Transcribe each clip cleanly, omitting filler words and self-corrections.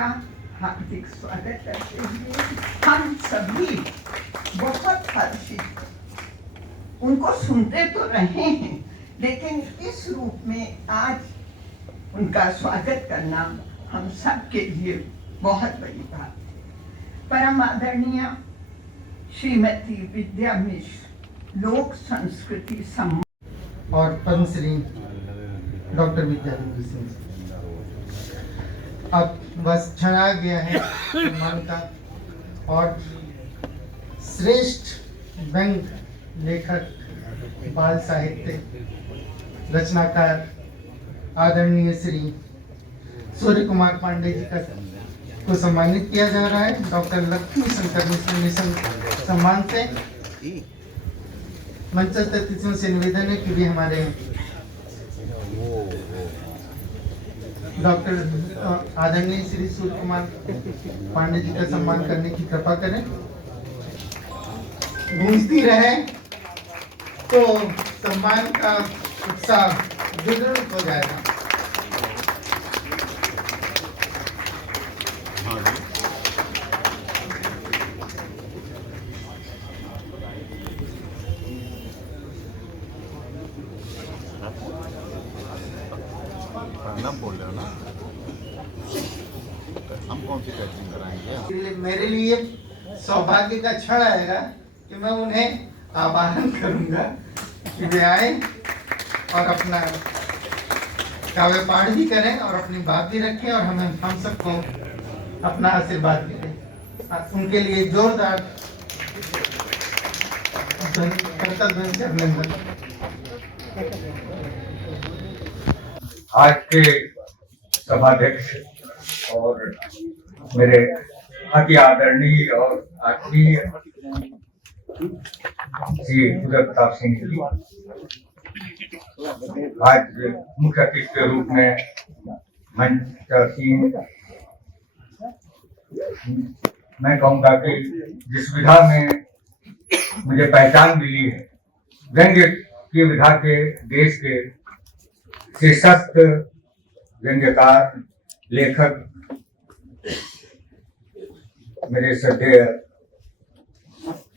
का हार्दिक स्वागत करते हुए हम सभी बहुत हर्षित, उनको सुनते तो रहे हैं लेकिन इस रूप में आज उनका स्वागत करना हम सब के लिए बहुत बड़ी बात है। परम आदरणीय श्रीमती विद्या मिश्र लोक संस्कृति सम्मान और पद्मश्री डॉक्टर विद्या सिंह, अब बस क्षण आ गया है सम्मान का। और श्रेष्ठ व्यंग लेखक, बाल साहित्य रचनाकार आदरणीय श्री सूर्य कुमार पांडे जी का को सम्मानित किया जा रहा है डॉक्टर लक्ष्मी शंकर मिशन सम्मान से। मंचस्थ अतिथियों से निवेदन है कि भी हमारे डॉक्टर आदरणीय श्री सूर्य कुमार पांडे जी का सम्मान करने की कृपा करें। गूंजती रहे तो सम्मान का उत्साह द्विगुणित हो जाएगा। बोल रहे हो ना, हम कौन सी कैटरिंग कराएंगे? मेरे लिए सौभाग्य का क्षण आएगा कि मैं उन्हें आह्वान करूंगा कि वे आए और अपना काव्य पाठ भी करें और अपनी बात भी रखें और हम सबको अपना आशीर्वाद दें। उनके लिए जोरदार कर्तव्य से अभिनंदन। आज के सभाध्यक्ष और मेरे अति आदरणीय और आत्मीय श्री उदय प्रताप सिंह जी, आज मुख्य अतिथि के रूप में मंच मैं कहूँगा कि जिस विधा में मुझे पहचान मिली है, व्यंग्य की विधा के देश के शीर्षस्थ व्यंग्यकार लेखक मेरे श्रद्धेय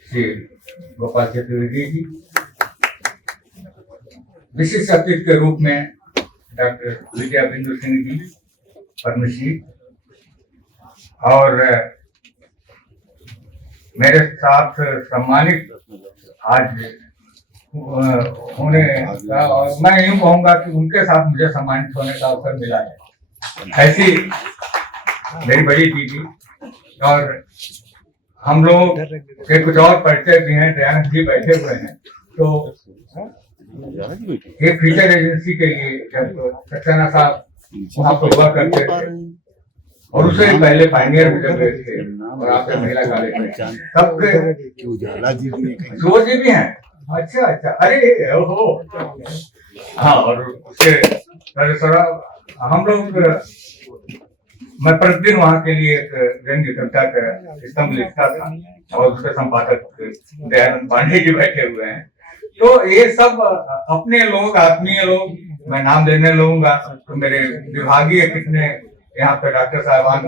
श्री गोपाल चतुर्वेदी जी, विशिष्ट अतिथि के रूप में डॉक्टर विद्या बिंदु सिंह जी पद्मश्री, और मेरे साथ सम्मानित आज होने का, और मैं यूं कहूंगा कि उनके साथ मुझे सम्मानित होने का अवसर मिला है। ऐसी मेरी बड़ी दीदी और हम लोग के कुछ और परिचय भी हैं, दयानंद जी बैठे हुए हैं। तो एक फीचर एजेंसी के लिए जब सक्सेना साहब वहाँ पर हुआ करते थे और उससे पहले फाइनल में जब गए थे और आपके महिला कॉलेज में तब जी भी हैं। अच्छा, अरे ओहो, हाँ। और उसके हम लोग, मैं प्रतिदिन वहाँ के लिए एक व्यंग्य कविता का स्तंभ लिखता था और उसके संपादक दयानंद पांडे जी बैठे हुए हैं। तो ये सब अपने लोग, आत्मीय लोग, मैं नाम लेने लूंगा तो मेरे विभागीय कितने यहाँ पे डॉक्टर साहबान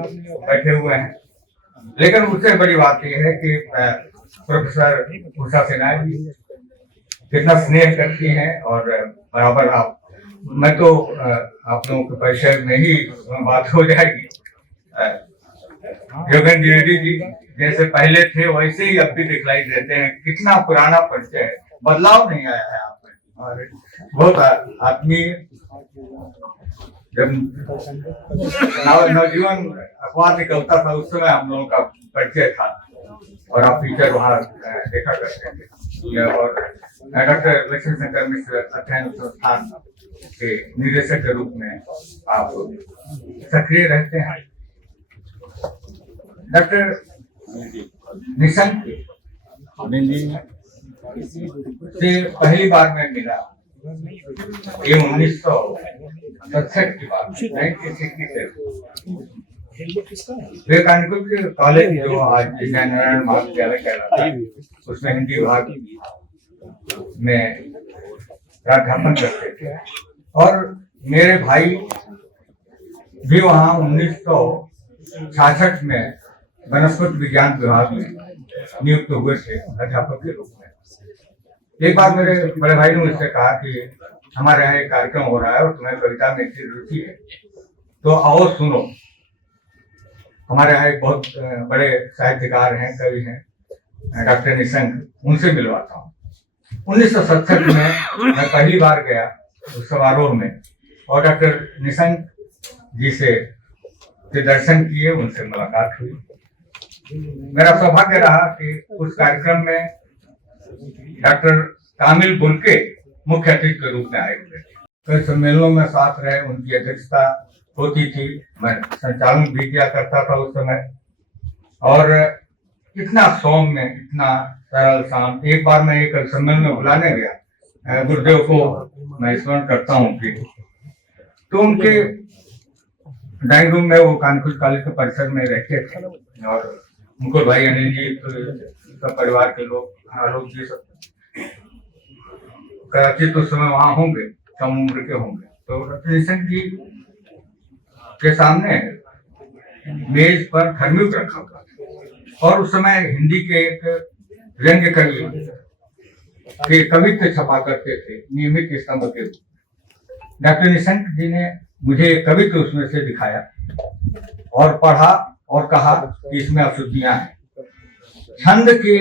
बैठे हुए हैं, लेकिन उससे बड़ी बात यह है कि प्रोफेसर उषा सिन्हा जी कितना स्नेह करती हैं और बराबर मैं तो आप लोगों के परिचय में ही बात हो जाएगी। योगेंद्र द्विवेदी जी जैसे पहले थे वैसे ही अब भी दिखलाई देते हैं। कितना पुराना परिचय है, बदलाव नहीं आया है आप में, और बहुत आत्मीय। जब नवजीवन अखबार निकलता था उस समय हम लोगों का परिचय था और आप फीचर वहाँ देखा करते थे। और डॉक्टर लक्ष्मी शंकर मिश्र अध्ययन संस्थान के निदेशक के रूप में आप सक्रिय रहते हैं। डॉक्टर निशंक से पहली बार मैं मिला, ये 1967 की बात, 1967। विवेकानंद कॉलेज जो आज नारायण महाविद्यालय कहलाता है, उसमें हिंदी विभाग में प्राध्यापन करते थे और मेरे भाई भी वहाँ 1966 में वनस्पति विज्ञान विभाग में नियुक्त हुए थे अध्यापक के रूप में। एक बार मेरे बड़े भाई ने मुझसे कहा कि हमारे यहाँ एक कार्यक्रम हो रहा है और तुम्हें कविता में इतनी रुचि है, तो आओ सुनो। हमारे यहाँ एक बहुत बड़े साहित्यकार हैं, कवि हैं, डॉक्टर निशंक, उनसे मिलवाता हूँ। 1967 में मैं पहली बार गया उस समारोह में और डॉक्टर निशंक जी से दर्शन किए, उनसे मुलाकात हुई। मेरा सौभाग्य रहा कि उस कार्यक्रम में डॉक्टर कामिल बुल्के मुख्य अतिथि के रूप में आए हुए थे। कई सम्मेलनों में साथ रहे, उनकी अध्यक्षता होती थी, मैं संचालन भी किया करता था उस समय। और इतना सौम्य, इतना सरल शांत। एक बार मैं एक सम्मेलन में बुलाने गया, गुरुदेव को मैं स्मरण करता हूँ कि तो उनके ड्राइंग रूम में वो कानपुर कॉलेज के परिसर में रहते थे और उनको भाई अनिल जी सब परिवार के लोग, आलोक जी सब कराची तो उस समय वहां होंगे, कम उम्र के होंगे। तो रत्न जी के सामने मेज पर थर्मोमीटर रखा हुआ और उस समय हिंदी के एक व्यंग्य कवि के कवित्व छपा करते थे नियमित स्तंभ के रूप। डॉक्टर निशंक जी ने मुझे एक कवित्व उसमें से दिखाया और पढ़ा और कहा कि इसमें अशुद्धियां हैं। छंद के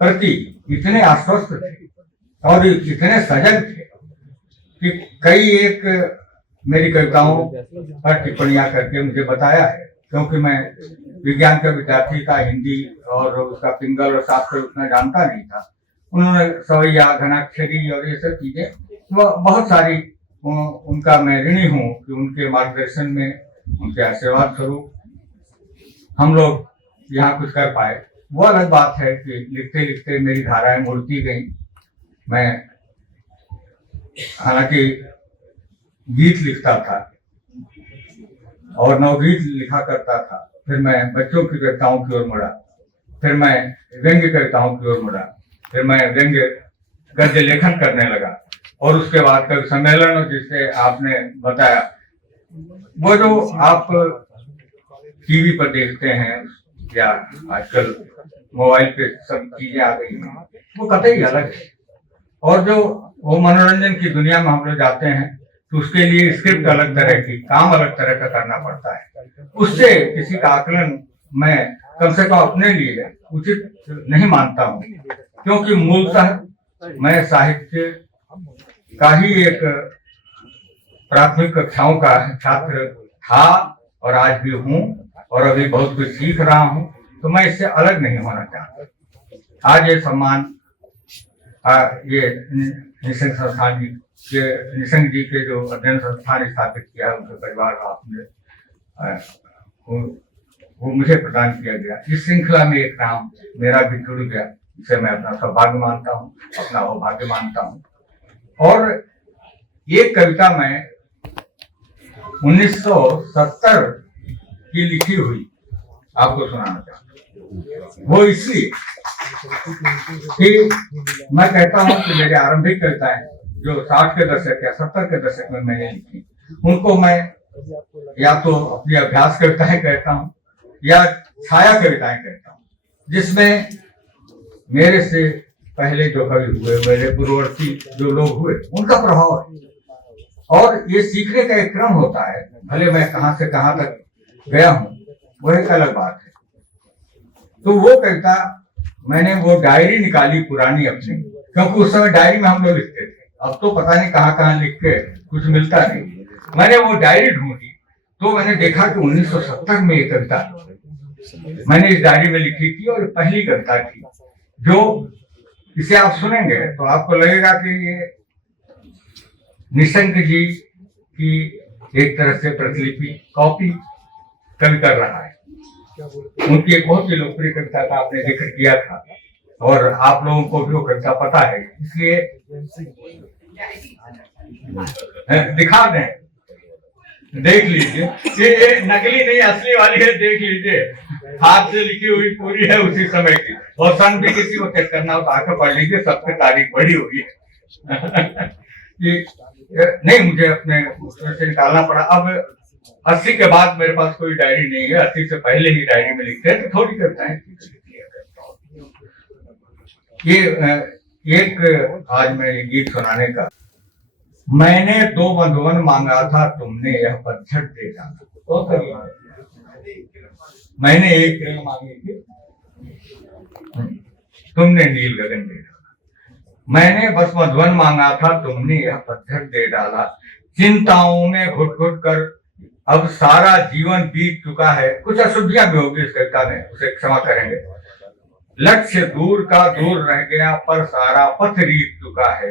प्रति इतने आश्वस्त थे और इतने सजग थे कि कई एक मेरी कविताओं पर टिप्पणियां करके मुझे बताया है, क्योंकि मैं विज्ञान का विद्यार्थी था, हिंदी और उसका पिंगल और शास्त्र उतना जानता नहीं था। उन्होंने सवैया, घनाक्षरी और ये सब चीजें बहुत सारी उनका मैं ऋणी हूँ कि उनके मार्गदर्शन में, उनके आशीर्वाद स्वरूप हम लोग यहाँ कुछ कर पाए। वो अलग बात है कि लिखते लिखते मेरी धाराएं मुड़ती गई। मैं हालांकि गीत लिखता था और नवगीत लिखा करता था, फिर मैं बच्चों की कविताओं की ओर मुड़ा, फिर मैं व्यंग्य कविताओं की ओर मुड़ा, फिर मैं व्यंग्य गद्य लेखन करने लगा और उसके बाद कवि सम्मेलन जिसे आपने बताया, वो जो आप टीवी पर देखते हैं या आजकल मोबाइल पे सब चीजें आ गई हैं, वो कतई अलग है। और जो वो मनोरंजन की दुनिया में हम लोग जाते हैं तो उसके लिए स्क्रिप्ट अलग तरह की, काम अलग तरह का करना पड़ता है। उससे किसी का आकलन मैं कम से कम अपने लिए उचित नहीं मानता हूँ, क्योंकि मूलतः मैं साहित्य का ही एक प्राथमिक कक्षाओं का छात्र था और आज भी हूँ और अभी बहुत कुछ सीख रहा हूँ, तो मैं इससे अलग नहीं होना चाहता। आज ये सम्मान ये निशंक संस्थान जी के, निशंक जी के जो अध्ययन संस्थान स्थापित किया है उनके परिवार आपने वो मुझे प्रदान किया गया। इस श्रृंखला में एक नाम मेरा भी जुड़ गया, जिसे मैं अपना सौभाग्य मानता हूँ, अपना सौभाग्य मानता हूँ। और एक कविता मैं 1970 की लिखी हुई आपको सुनाना चाहता हूँ। वो इसलिए कि मैं कहता हूँ कि मेरे आरंभिक कविताएं जो 60 के दशक या 70 के दशक में मैंने लिखी, उनको मैं या तो अपनी अभ्यास कविताएं कहता हूँ या छाया कविताएं कहता हूँ, जिसमें मेरे से पहले जो कवि हुए, मेरे पूर्ववर्ती जो लोग हुए, उनका प्रभाव है। और ये सीखने का एक क्रम होता है, भले मैं कहां से कहां तक गया हूं, वो एक अलग बात है। तो वो कविता मैंने वो डायरी निकाली पुरानी अपनी, क्योंकि उस समय डायरी में हम लोग लिखते थे, अब तो पता नहीं कहाँ कहाँ लिख के कुछ मिलता नहीं। मैंने वो डायरी ढूंढी तो मैंने देखा कि 1970 में ये कविता मैंने इस डायरी में लिखी थी और पहली कविता थी, जो इसे आप सुनेंगे तो आपको लगेगा कि ये निशंक जी की एक तरह से प्रतिलिपि, कॉपी कवि कर रहा है। उनकी एक बहुत ही लोकप्रिय कविता का आपने जिक्र किया था और आप लोगों को भी वो कविता पता है, इसलिए दिखा दें, देख लीजिए। ये नकली नहीं असली वाली है, देख लीजिए, हाथ से लिखी हुई पूरी है उसी समय की। और सन भी किसी को चेक करना हो तो आके पढ़ लीजिए, सबसे तारीख बड़ी होगी। नहीं, मुझे अपने उसमें से निकालना पड़ा। अब 80 के बाद मेरे पास कोई डायरी नहीं है, 80 से पहले ही डायरी में लिखते हैं, तो थोड़ी कविताएं ये एक आज मैं ये गीत सुनाने का। मैंने 2 मधुवन मांगा था, तुमने यह पत्थर दे डाला। तो मैंने 1 ऋण मांगी थी, तुमने नील गगन दे डाला। मैंने बस मधुवन मांगा था, तुमने यह पत्थर दे डाला। चिंताओं में घुट घुट कर अब सारा जीवन बीत चुका है। कुछ अशुद्धियां भी होगी इस कविता में, उसे क्षमा करेंगे। लक्ष्य दूर का दूर रह गया, पर सारा पथ रीत चुका है।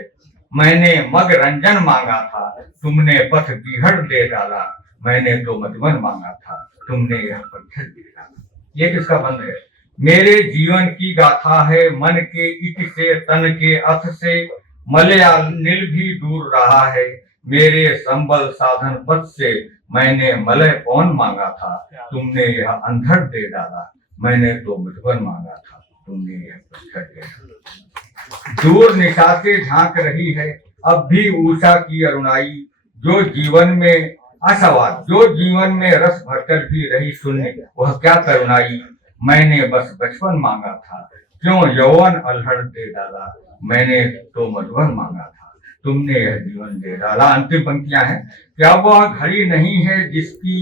मैंने मग रंजन मांगा था, तुमने पथ बिहड़ दे डाला। मैंने तो मधुवन मांगा था, तुमने यह पत्थर दे डाला। ये किसका बंद है? मेरे जीवन की गाथा है, मन के इट से तन के अथ से मलया नील भी दूर रहा है। मेरे संबल साधन पथ से मैंने मलय पौन मांगा था, तुमने यह अंधड़ दे डाला। मैंने तो मधुवन मांगा था, तुमने यह पत्थर दे डाला। दूर निशा से झांक रही है अब भी ऊषा की अरुणाई, जो जीवन में आशावाद, जो जीवन में रस भरकर भी रही शून्य, वह क्या करुणाई। मैंने बस बचपन मांगा था, क्यों यौवन अल्हड़ दे डाला। मैंने तो मधुवन मांगा था, तुमने यह जीवन दे डाला। अंतिम पंक्तियां हैं। क्या वह घड़ी नहीं है जिसकी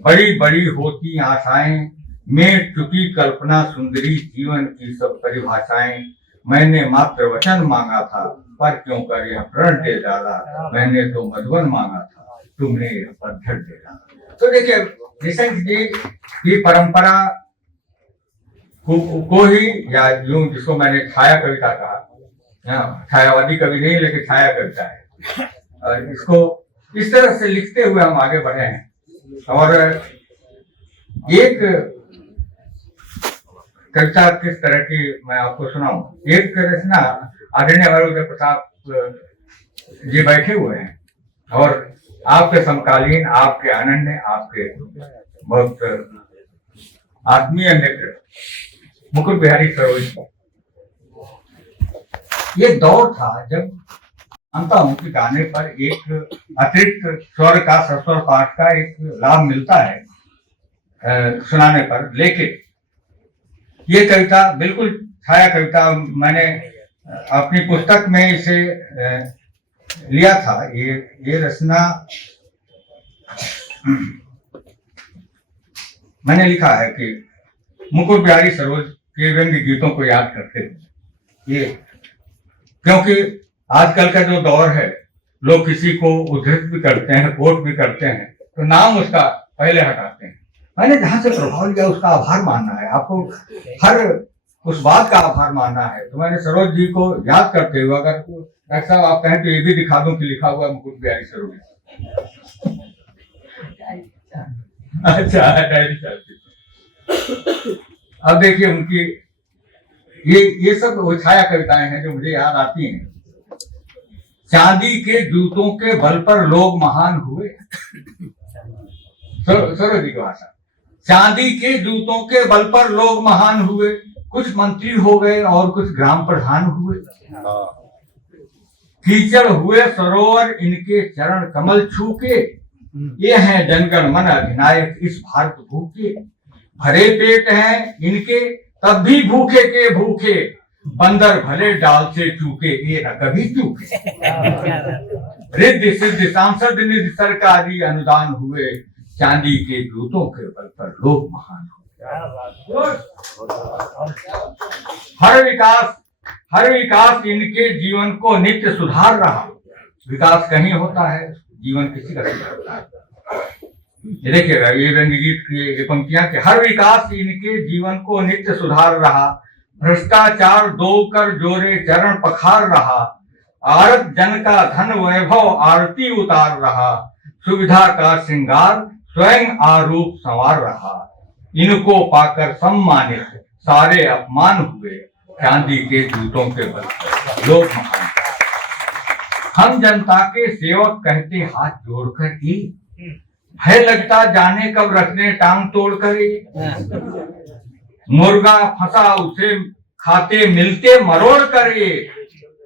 बड़ी बड़ी होती आशाएं, में चुकी कल्पना सुंदरी जीवन की सब परिभाषाएं। मैंने मात्र वचन मांगा था, पर क्यों कर यह प्रण दे डाला। मैंने तो मधुवन मांगा था, तुमने यह पत्थर दे डाला। तो देखिए, निशंक जी की परंपरा को ही, या यूं जिसको मैंने छाया कविता कहा, छायावादी कवि नहीं लेकिन छाया कविता है, और इसको इस तरह से लिखते हुए हम आगे बढ़े हैं। और एक कविता किस तरह की मैं आपको सुनाऊं। एक रचना आदरणीय हमारे प्रताप जी बैठे हुए हैं और आपके समकालीन, आपके अनन्य, आपके बहुत आत्मीय मित्र मुकुट बिहारी सरोज। ये दौर था जब मानता हूं कि गाने पर एक अतिरिक्त स्वर का, सस्वर पाठ का एक लाभ मिलता है सुनाने पर, लेकिन ये कविता बिल्कुल छाया कविता। मैंने अपनी पुस्तक में इसे लिया था। ये रचना मैंने लिखा है कि मुकुट बिहारी सरोज के व्यंग्य गीतों को याद करते हुए, ये क्योंकि आजकल का जो दौर है, लोग किसी को उद्धृत भी करते हैं, कोट भी करते हैं, तो नाम उसका पहले हटाते हैं। मैंने जहां से प्रभाव लिया उसका आभार मानना है, आपको हर उस बात का आभार मानना है। तो मैंने सरोज जी को याद करते हुए, अगर डॉक्टर साहब आप कहें तो ये भी दिखा दूं कि लिखा हुआ है मुकुट बिहारी सरोज। अच्छा, डायरी चलती। अब देखिए उनकी ये सब वो छाया कविताएं हैं जो मुझे याद आती हैं। चांदी के जूतों के बल पर लोग महान हुए, सरोज जी की भाषा। चांदी के जूतों के बल पर लोग महान हुए, कुछ मंत्री हो गए और कुछ ग्राम प्रधान हुए। कीचड़ हुए सरोवर इनके चरण कमल छू के, ये हैं जनगण मन अधिनायक इस भारत भूखे। भरे पेट हैं इनके तब भी भूखे के भूखे, बंदर भले डाल से चूके ये न कभी चूके। रिद्धि सिद्धि सांसद निधि सरकारी अनुदान हुए, चांदी के जूतों के बल पर लोग महान हुए। हर विकास इनके जीवन को नित्य सुधार रहा। विकास कहीं होता है, जीवन किसी का सुधारता है। ये देखिएगा, ये व्यंग्य गीत की पंक्तियां कि हर विकास इनके जीवन को नित्य सुधार रहा, भ्रष्टाचार दो कर जोरे चरण पखार रहा, आरत जन का धन वैभव आरती उतार रहा, सुविधा का श्रृंगार स्वयं आरूप संवार रहा। इनको पाकर सम्मानित सारे अपमान हुए, चांदी के जूतों के बल पर लोग महान। हम जनता के सेवक कहते हाथ जोड़कर ये, भय लगता जाने कब रखने टांग तोड़ करे। मुर्गा फंसा उसे खाते मिलते मरोड़ करे,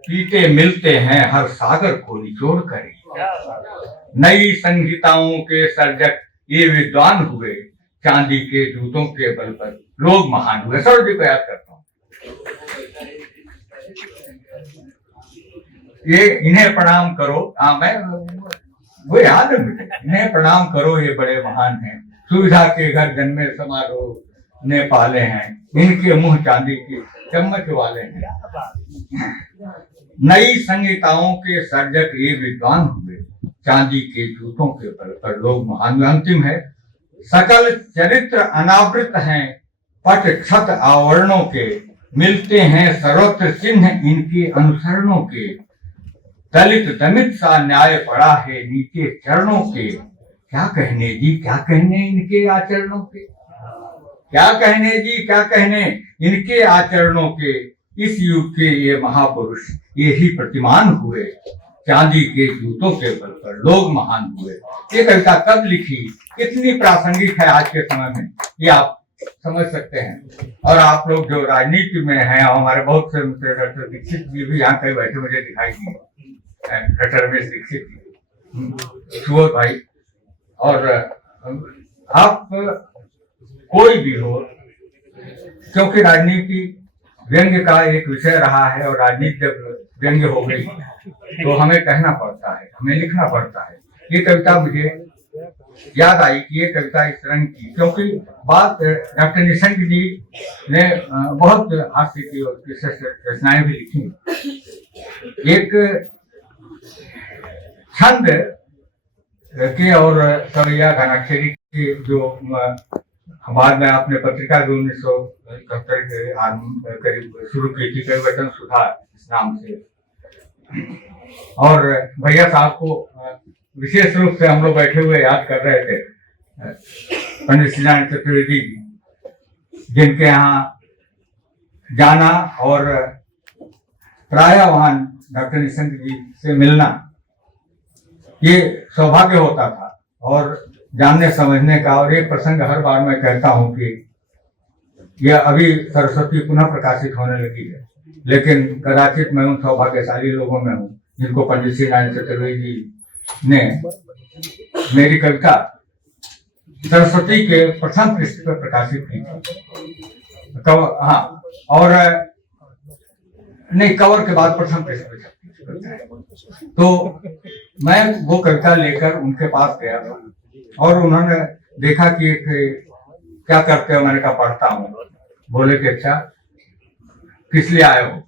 पीते मिलते हैं हर सागर को निचोड़ करे। नई संहिताओं के सर्जक ये विद्वान हुए, चांदी के जूतों के बल पर लोग महान हुए। सरोज जी को याद करता हूँ, ये इन्हें प्रणाम करो। हाँ, मैं वो याद है मुझे, इन्हें प्रणाम करो ये बड़े महान हैं, सुविधा के घर जन्मे समारोह ने पाले हैं, इनके मुंह चांदी की चम्मच वाले हैं। नई संहिताओं के सर्जक ये विद्वान हुए, चांदी के जूतों के बल पर लोग महान हुए। अंतिम है, सकल चरित्र अनावृत हैं, पट छत आवरणों के, मिलते हैं सर्वत्र चिन्ह इनके अनुसरणों के, दलित दमित सा न्याय पड़ा है नीचे चरणों के। क्या कहने जी, क्या कहने इनके आचरणों के, क्या कहने जी, क्या कहने इनके आचरणों के। इस युग के ये महापुरुष ये ही प्रतिमान हुए, चांदी के जूतों के बल पर लोग महान हुए। ये कविता कब लिखी, कितनी प्रासंगिक है आज के समय में, ये आप समझ सकते हैं। और आप लोग जो राजनीति में हैं, हमारे बहुत से मित्र डॉक्टर दीक्षित जी भी यहाँ कहीं बैठे मुझे दिखाई दिए, डॉक्टर रमेश दीक्षित जी, सुबोध भाई, और आप कोई भी हो, क्योंकि राजनीति व्यंग्य का एक विषय रहा है, और राजनीति जब व्यंग्य हो गई तो हमें कहना पड़ता है, हमें लिखना पड़ता है। ये कविता मुझे याद आई कि ये कविता इस रंग की, क्योंकि बात डॉक्टर निशंक जी ने बहुत हास्य की और रचनाएं भी लिखी। एक छंद के और सवैया घनाक्षरी के जो बाद में आपने पत्रिका भी 1971 के करीब शुरू की थी, परिवर्तन सुधार इस नाम से, और भैया साहब को विशेष रूप से हम लोग बैठे हुए याद कर रहे थे, पंडित श्री नारायण चतुर्वेदी जी, जिनके यहाँ जाना और प्राय वहां डॉक्टर निशंक जी से मिलना ये सौभाग्य होता था, और जानने समझने का। और एक प्रसंग हर बार मैं कहता हूं कि यह अभी सरस्वती पुनः प्रकाशित होने लगी है, लेकिन कदाचित मैं उन सौभाग्यशाली लोगों में हूं जिनको पंडित श्री नारायण चतुर्वेदी जी ने मेरी कविता सरस्वती के प्रथम पृष्ठ पर प्रकाशित की थी। हाँ, और नहीं, कवर के बाद प्रथम पृष्ठ पर। तो मैं वो कविता लेकर उनके पास गया था, और उन्होंने देखा कि क्या करते हो, मैंने कहा पढ़ता हूँ। बोले कि अच्छा, किस लिए आए हो?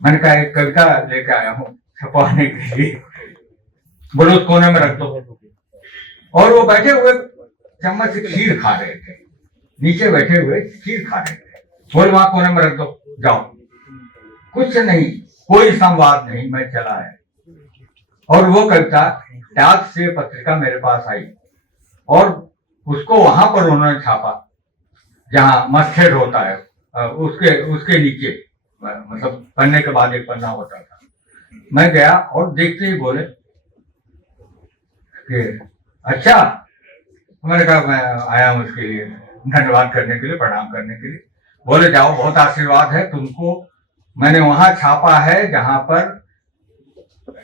मैंने कहा एक कविता लेके आया हूँ छपवाने के लिए। बोलो उस कोने में रख दो। और वो बैठे हुए चम्मच से खीर खा रहे थे, नीचे बैठे हुए खीर खा रहे थे। बोले वहां कोने में रख दो, जाओ। कुछ नहीं, कोई संवाद नहीं, मैं चला है। और वो कविता त्याग से पत्रिका मेरे पास आई, और उसको वहां पर उन्होंने छापा जहां मस्खेड होता है, उसके नीचे, मतलब पन्ने के बाद एक पन्ना होता था। मैं गया और देखते ही बोले कि अच्छा। मैंने कहा मैं आया हूं इसके लिए धन्यवाद करने के लिए, प्रणाम करने के लिए। बोले जाओ, बहुत आशीर्वाद है तुमको, मैंने वहां छापा है जहां पर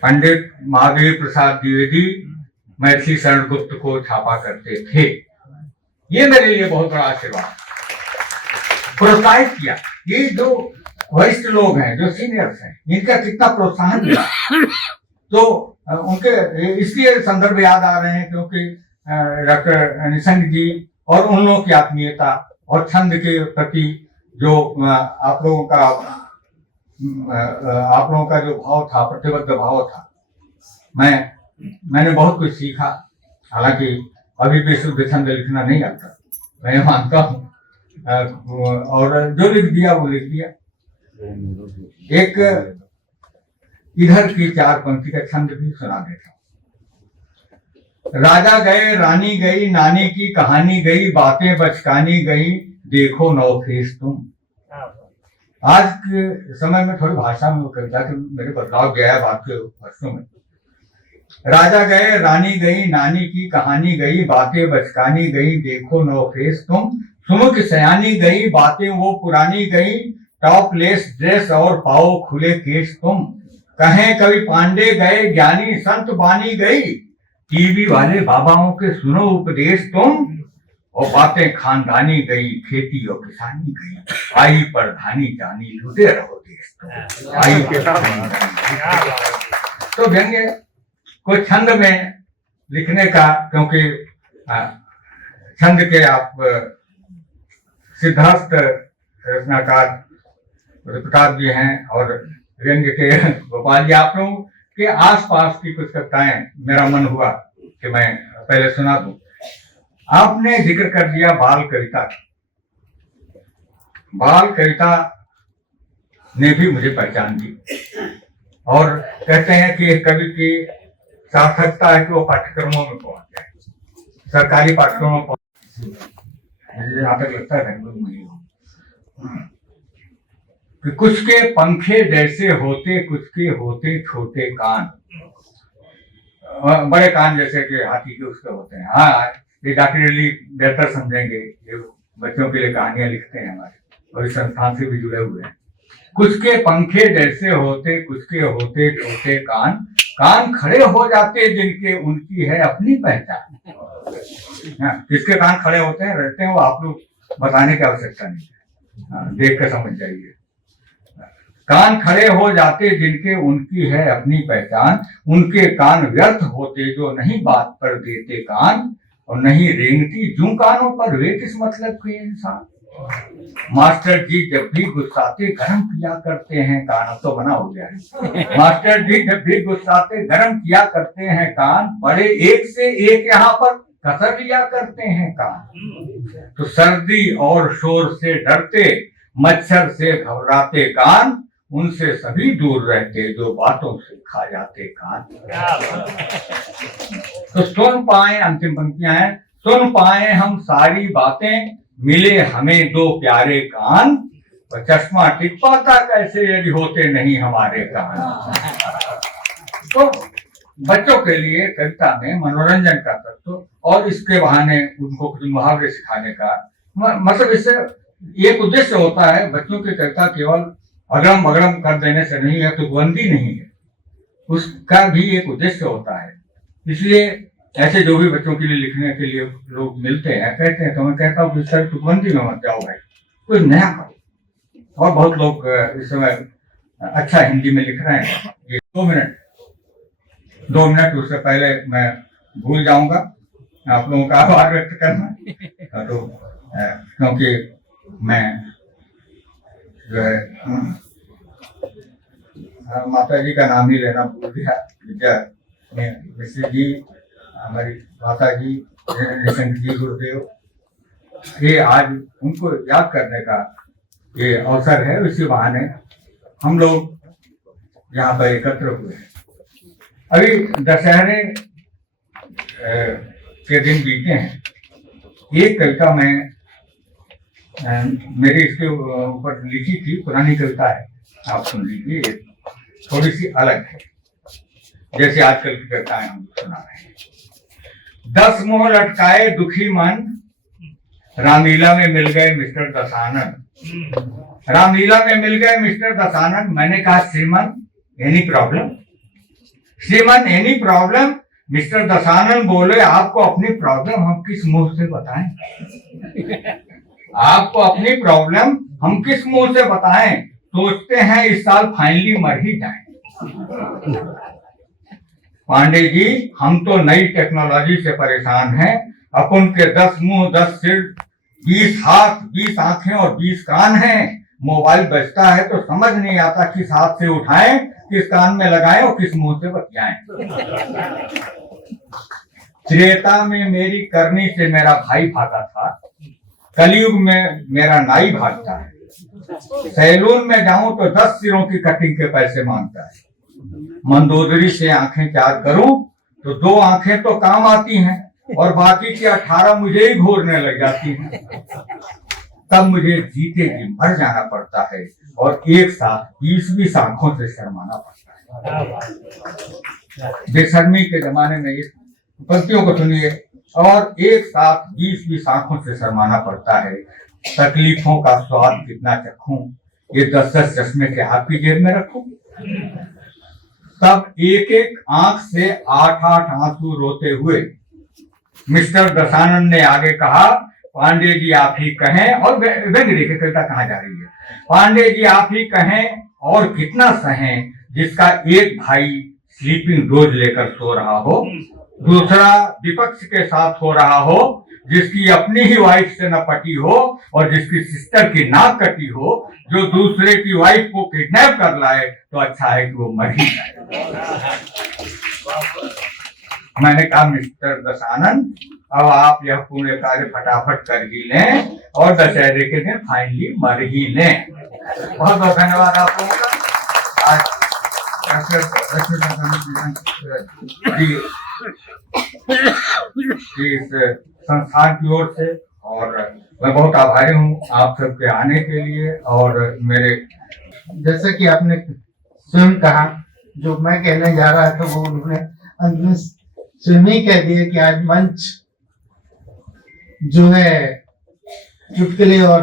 पंडित महावीर प्रसाद द्विवेदी महर्षि शरण गुप्त को छापा करते थे। ये मेरे लिए बहुत बड़ा आशीर्वाद, प्रोत्साहित किया। ये जो वरिष्ठ लोग हैं, जो सीनियर्स हैं, इनका कितना प्रोत्साहन मिला। तो उनके इसलिए संदर्भ याद आ रहे हैं क्योंकि डॉक्टर निशंक जी और उन लोगों की आत्मीयता और छंद के प्रति जो आप लोगों का जो भाव था, प्रतिबद्ध भाव था, मैंने बहुत कुछ सीखा। हालांकि अभी भी शुद्ध छंद लिखना नहीं आता, मैं मानता हूँ, और जो लिख दिया वो लिख दिया। एक इधर की 4 पंक्ति का छंद भी सुना देता हूँ। राजा गए, रानी गई, नानी की कहानी गई, बातें बचकानी गई, देखो नौखेज तुम। आज के समय में थोड़ी भाषा में कविता के मेरे बदलाव गया है बात के वर्षों में। राजा गए, रानी गई, नानी की कहानी गई, बातें बचकानी गई, देखो नौखेज तुम। सुमुख सयानी गई, बातें वो पुरानी गई, टॉपलेस ड्रेस और पाओ खुले केस तुम। कहें कवि पांडे गए, ज्ञानी संत बानी गई, टीवी वाले बाबाओं के सुनो उपदेश तुम, और बातें खानदानी गई, खेती और किसानी गई, आई प्रधानी जानी, लुटे रहो देश तुम, आई तो व्यंग्य को छंद में लिखने का, क्योंकि छंद के आप सिद्धार्थ रचनाकार प्रताप जी हैं और व्यंग्य के गोपाल जी। आप लोगों के आसपास की कुछ कविताएं मेरा मन हुआ कि मैं पहले सुना दूं। आपने जिक्र कर दिया बाल कविता। बाल कविता ने भी मुझे पहचान दी, और कहते हैं कि एक कवि की सार्थकता है कि वो पाठ्यक्रमों में पहुंच जाए, सरकारी पाठ्यक्रमों में मुझे जहां तक लगता है कि कुछ के पंखे जैसे होते, कुछ के होते छोटे कान, बड़े कान जैसे कि हाथी के उसके होते हैं। हाँ, ये डॉक्टर अली बेहतर समझेंगे, ये बच्चों के लिए कहानियां लिखते हैं हमारे, और इस संस्थान से भी जुड़े हुए हैं। कुछ के पंखे जैसे होते, कुछ के होते छोटे कान, कान खड़े हो जाते जिनके उनकी है अपनी पहचान। किसके कान खड़े होते हैं रहते हैं वो आप लोग बताने की आवश्यकता नहीं है, देख कर समझ जाइए। कान खड़े हो जाते जिनके उनकी है अपनी पहचान, उनके कान व्यर्थ होते जो नहीं बात पर देते कान, और नहीं रेंगती जूं कानों पर वे किस मतलब के इंसान। मास्टर जी जब भी गुस्साते गरम किया करते हैं कान, अब तो बना हो गया है। मास्टर जी जब भी गुस्साते गरम किया करते हैं कान, बड़े एक से एक यहाँ पर कसर लिया करते हैं कान। तो सर्दी और शोर से डरते, मच्छर से घबराते कान, उनसे सभी दूर रहते जो बातों से खा जाते कान। तो सुन पाए, अंतिम पंक्तियां हैं, सुन पाए हम सारी बातें, मिले हमें दो प्यारे कान, और चश्मा टिक पाता कैसे यदि होते नहीं हमारे कान। तो बच्चों के लिए कविता में मनोरंजन का तत्व, और इसके बहाने उनको कुछ मुहावरे सिखाने का मतलब, इससे एक उद्देश्य होता है। बच्चों की कविता केवल अगड़म बगड़म कर देने से नहीं है, तुकबंदी नहीं है, उसका भी एक उद्देश्य होता है। इसलिए ऐसे जो भी बच्चों के लिए लिखने के लिए लोग मिलते हैं, कहते हैं, तो मैं कहता हूँ कि सर तुकबंदी में मत जाओ भाई, कोई नया करो। और बहुत लोग इस समय अच्छा हिंदी में लिख रहे हैं। ये 2 मिनट उससे पहले मैं भूल जाऊंगा आप लोगों का आभार व्यक्त करना। तो क्योंकि मैं जो है माता जी का नाम ही लेना भूल गया, विद्या मिश्र जी, हमारी माता जी, निशंक जी, गुरुदेव, ये आज उनको याद करने का ये अवसर है। इसी बहाने हम लोग यहाँ पर एकत्र हुए हैं। अभी दशहरे के दिन बीते हैं। एक कविता मैं मेरी इसके ऊपर लिखी थी, पुरानी कविता है, आप सुन लीजिए, थोड़ी सी अलग है, जैसे आजकल की कविताएं हम सुना रहे हैं। 10 मोह लटकाए दुखी मन, रामलीला में मिल गए मिस्टर दसानन। रामलीला में मिल गए मिस्टर दसानन। मैंने कहा श्रीमन एनी प्रॉब्लम? श्रीमन एनी प्रॉब्लम? मिस्टर दसानन बोले आपको अपनी प्रॉब्लम हम किस मुंह से बताएं? आपको अपनी प्रॉब्लम हम किस मुंह से बताएं? सोचते हैं इस साल फाइनली मर ही जाएं। पांडे जी, हम तो नई टेक्नोलॉजी से परेशान हैं। अपन के 10 मुंह 10 सिर 20 हाथ 20 आंखें और 20 कान हैं। मोबाइल बजता है तो समझ नहीं आता किस हाथ से उठाएं, किस कान में लगाएं और किस मुंह से बतियाएं। त्रेता में मेरी करनी से मेरा भाई भागा था, कलयुग में मेरा नाई भागता है। सैलून में जाऊं तो 10 सिरों की कटिंग के पैसे मांगता है। मंदोदरी से आंखें 4 करूं तो 2 आंखें तो काम आती हैं और बाकी की 18 मुझे ही घूरने लग जाती हैं। तब मुझे जीते जी मर जाना पड़ता है और एक साथ 20-20 आंखों से शर्माना पड़ता है। बेशर्मी के जमाने में ये पंक्तियों को सुनिए, और एक साथ 20-20 आंखों से शर्माना पड़ता है। तकलीफों का स्वाद कितना चखूं, ये 10-10 चश्मे के हाथ की जेब में रखूं। तब एक एक आंख से 8-8 आंसू रोते हुए मिस्टर दशानंद ने आगे कहा, पांडे जी आप ही कहें, और व्यंग्य देखिए कविता कहाँ जा रही है। पांडे जी आप ही कहें और कितना सहें, जिसका एक भाई स्लीपिंग डोज लेकर सो रहा हो, दूसरा विपक्ष के साथ हो रहा हो, जिसकी अपनी ही वाइफ से न पटी हो और जिसकी सिस्टर की नाक कटी हो, जो दूसरे की वाइफ को किडनैप कर लाए, तो अच्छा है कि वो मर ही जाए। मैंने कहा मिस्टर दशानंद, अब आप यह पुण्य कार्य फटाफट कर ही लें और दशहरे के दिन फाइनली मर ही लें। बहुत बहुत धन्यवाद आप लोगों का। आज इस संस्थान की ओर से, और मैं बहुत आभारी हूँ आप सबके आने के लिए। और मेरे जैसा कि आपने स्वयं कहा, जो मैं कहने जा रहा था वो उन्होंने अंत में स्वयं ही कह दिया कि आज मंच जो है चुटकुले और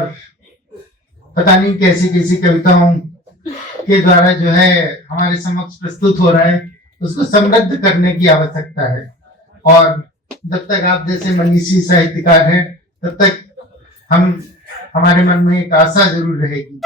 पता नहीं कैसी कैसी कविताओं के द्वारा जो है हमारे समक्ष प्रस्तुत हो रहा है, उसको समृद्ध करने की आवश्यकता है। और जब तक आप जैसे मनीषी साहित्यकार हैं, तब तक हमारे मन में एक आशा जरूर रहेगी।